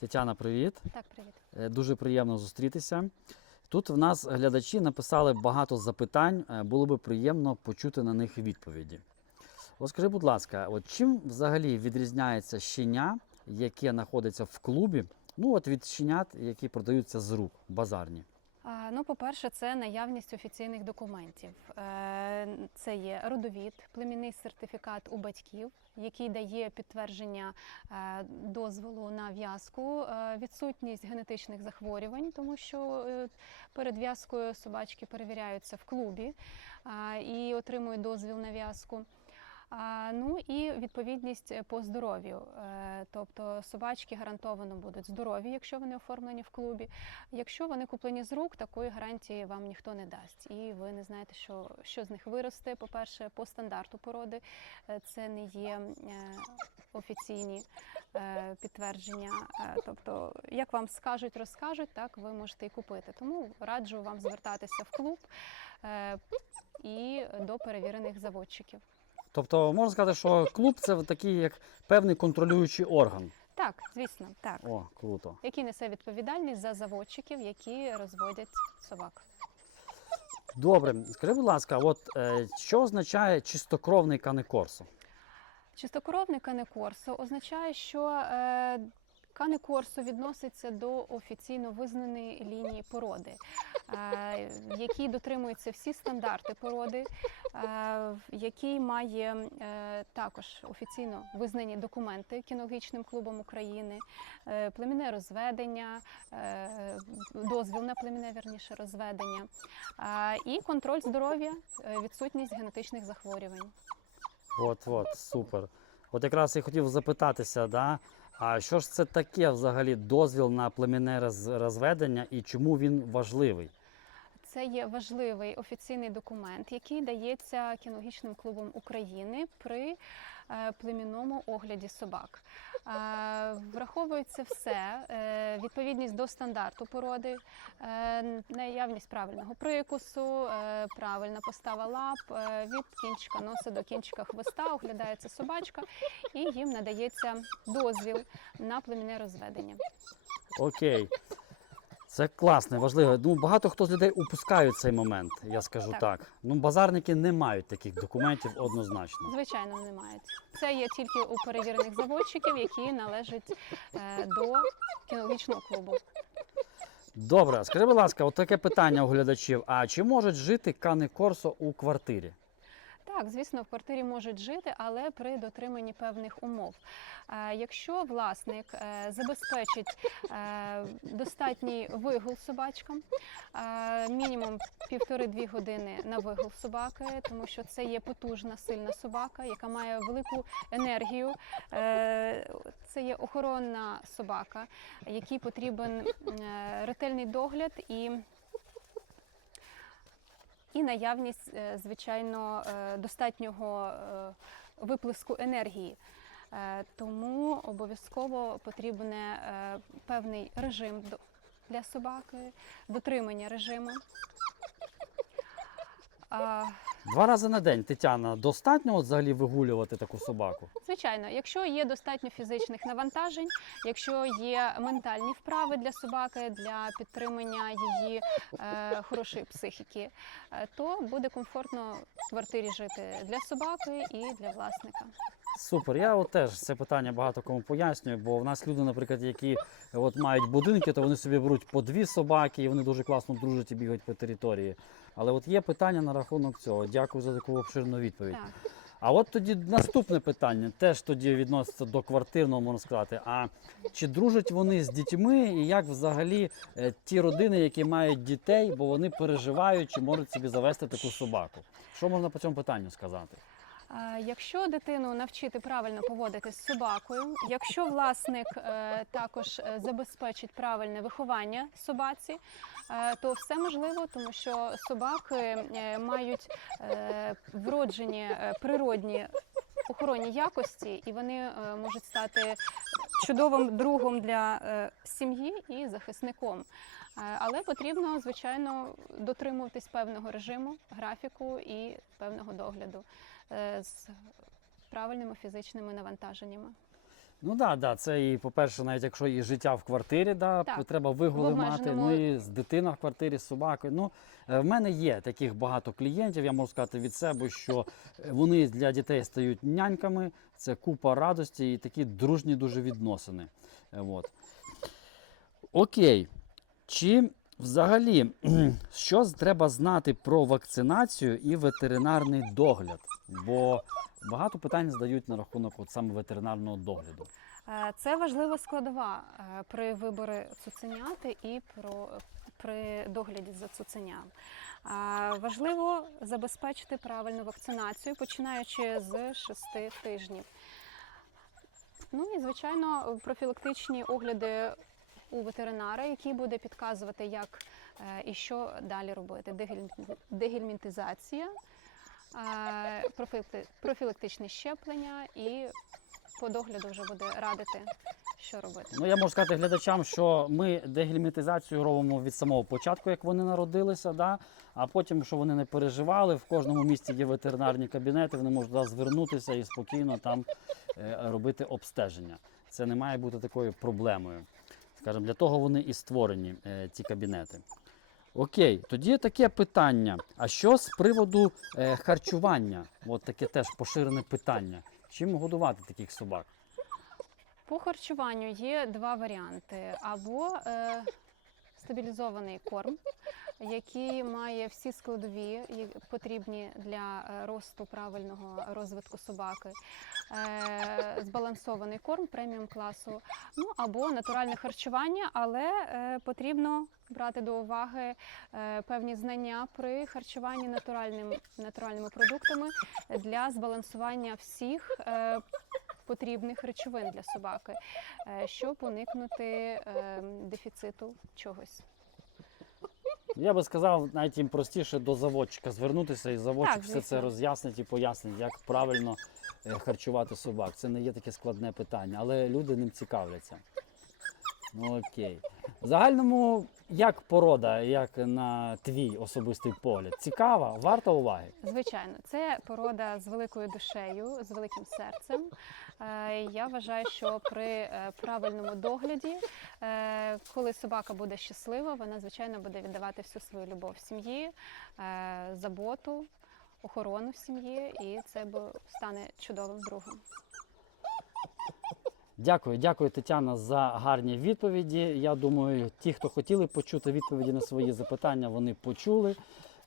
Тетяна, привіт. Так, привіт. Е, Дуже приємно зустрітися. Тут в нас глядачі написали багато запитань. е, Було би приємно почути на них відповіді. От скажи, будь ласка, от чим взагалі відрізняється щеня, яке знаходиться в клубі, ну от від щенят, які продаються з рук, базарні? Ну, по-перше, це наявність офіційних документів. Е, Це є родовід, племінний сертифікат у батьків, який дає підтвердження е, дозволу на в'язку, е, відсутність генетичних захворювань, тому що перед в'язкою собачки перевіряються в клубі і отримують дозвіл на в'язку. А, Ну і відповідність по здоров'ю, Е, тобто собачки гарантовано будуть здорові, якщо вони оформлені в клубі. Якщо вони куплені з рук, такої гарантії вам ніхто не дасть, і ви не знаєте, що, що з них виросте. По-перше, по стандарту породи е, це не є е, офіційні підтвердження. Тобто, як вам скажуть, розкажуть, так ви можете і купити. Тому раджу вам звертатися в клуб і до перевірених заводчиків. Тобто можна сказати, що клуб це такий як певний контролюючий орган. Так, звісно, так. О, круто. Який несе відповідальність за заводчиків, які розводять собак. Добре, скажи, будь ласка, от е, що означає чистокровний канекорсо? Чистокровний канекорсо означає, що е, канекорсо відноситься до офіційно визнаної лінії породи, е, в якій дотримуються всі стандарти породи, е, в який має е, також офіційно визнані документи кінологічним клубом України, е, племінне розведення, е, дозвіл на племінне вірніше розведення е, і контроль здоров'я, е, відсутність генетичних захворювань. От, от, супер. От якраз я хотів запитатися, да, а що ж це таке взагалі дозвіл на племінне розведення і чому він важливий? Це є важливий офіційний документ, який дається кінологічним клубом України при е, племінному огляді собак. Враховується все: е, відповідність до стандарту породи, е, наявність правильного прикусу, е, правильна постава лап, від кінчика носа до кінчика хвоста оглядається собачка, і їм надається дозвіл на племінне розведення. Окей. Це класно, важливо. Ну, багато хто з людей упускають цей момент, я скажу так. Так. Ну, базарники не мають таких документів однозначно. Звичайно, не мають. Це є тільки у перевірених заводчиків, які належать е, до кінологічного клубу. Добре, скажи, будь ласка, от таке питання у глядачів: а чи можуть жити кани корсо у квартирі? Так, звісно, в квартирі можуть жити, але при дотриманні певних умов. Е, Якщо власник е, забезпечить е, достатній вигул собачкам, мінімум півтори-дві години на вигул собаки, тому що це є потужна, сильна собака, яка має велику енергію. Це є охоронна собака, якій потрібен ретельний догляд і і наявність, е, звичайно, е, достатнього е, виплеску енергії. Тому обов'язково потрібен е, певний режим для собаки, дотримання режиму. Два рази на день, Тетяна, достатньо от взагалі вигулювати таку собаку? Звичайно, якщо є достатньо фізичних навантажень, якщо є ментальні вправи для собаки для підтримання її е, хорошої психіки, е, то буде комфортно в квартирі жити для собаки і для власника. Супер. Я от теж це питання багато кому пояснюю, бо в нас люди, наприклад, які от мають будинки, то вони собі беруть по дві собаки, і вони дуже класно дружать і бігають по території. Але от є питання на рахунок цього. Дякую за таку обширну відповідь. Так. А от тоді наступне питання, теж тоді відноситься до квартирного, можна сказати. А чи дружать вони з дітьми, і як взагалі е, ті родини, які мають дітей, бо вони переживають, чи можуть собі завести таку собаку? Що можна по цьому питанню сказати? Е, Якщо дитину навчити правильно поводитись з собакою, якщо власник е, також е, забезпечить правильне виховання собаці, то все можливо, тому що собаки е, мають е, вроджені е, природні охоронні якості, і вони е, можуть стати чудовим другом для е, сім'ї і захисником. Е, Але потрібно, звичайно, дотримуватись певного режиму, графіку і певного догляду е, з правильними фізичними навантаженнями. Ну так, да, да, це і, по-перше, навіть якщо і життя в квартирі, да, Так, треба вигули в мати, обмеженому- ну і з дитина в квартирі, з собакою. Ну, е, в мене є таких багато клієнтів, я можу сказати від себе, що е, вони для дітей стають няньками, це купа радості і такі дружні дуже відносини. Е, От. Окей. Чи взагалі що треба знати про вакцинацію і ветеринарний догляд? Бо багато питань задають на рахунок от саме ветеринарного догляду. Е, Це важлива складова е, при виборі цуценяти і про, при догляді за цуценям. Е, Важливо забезпечити правильну вакцинацію, починаючи з 6 тижнів. Ну і звичайно, профілактичні огляди у ветеринара, який буде підказувати, як е, і що далі робити. Дегельмі- Дегельмінтизація, е, профілакти- профілактичне щеплення і по догляду вже буде радити, що робити. Ну, я можу сказати глядачам, що ми дегельмінтизацію робимо від самого початку, як вони народилися, да? а потім, що вони не переживали, в кожному місті є ветеринарні кабінети, вони можуть туди звернутися і спокійно там е, робити обстеження. Це не має бути такою проблемою. Скажімо, для того вони і створені, е, ці кабінети. Окей, тоді таке питання. А що з приводу е, харчування? От таке теж поширене питання. Чим годувати таких собак? По харчуванню є два варіанти: або е, стабілізований корм, який має всі складові, потрібні для е, росту правильного розвитку собаки, е, збалансований корм преміум класу, ну або натуральне харчування, але е, потрібно брати до уваги певні знання при харчуванні натуральним, натуральними продуктами для збалансування всіх. Потрібних речовин для собаки, щоб уникнути е, дефіциту чогось. Я би сказав, навіть їм простіше до заводчика звернутися, і заводчик Так, все це звісно. роз'яснить і пояснить, як правильно е, харчувати собак. Це не є таке складне питання, але люди ним цікавляться. Ну, окей. В загальному, як порода, як на твій особистий погляд, цікава, варта уваги. Звичайно, це порода з великою душею, з великим серцем. Е, Я вважаю, що при е, правильному догляді, е, коли собака буде щаслива, вона звичайно буде віддавати всю свою любов сім'ї, заботу, охорону сім'ї, і це стане чудовим другом. Дякую, дякую, Тетяна, за гарні відповіді. Я думаю, ті, хто хотіли почути відповіді на свої запитання, вони почули.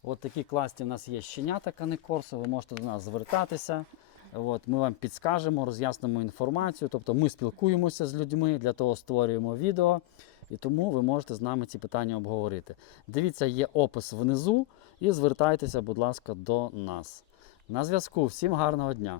От такі класні в нас є щенята канекорсу, ви можете до нас звертатися. От, ми вам підскажемо, роз'яснимо інформацію. Тобто ми спілкуємося з людьми, для того створюємо відео, і тому ви можете з нами ці питання обговорити. Дивіться, є опис внизу і звертайтеся, будь ласка, до нас. На зв'язку. Всім гарного дня!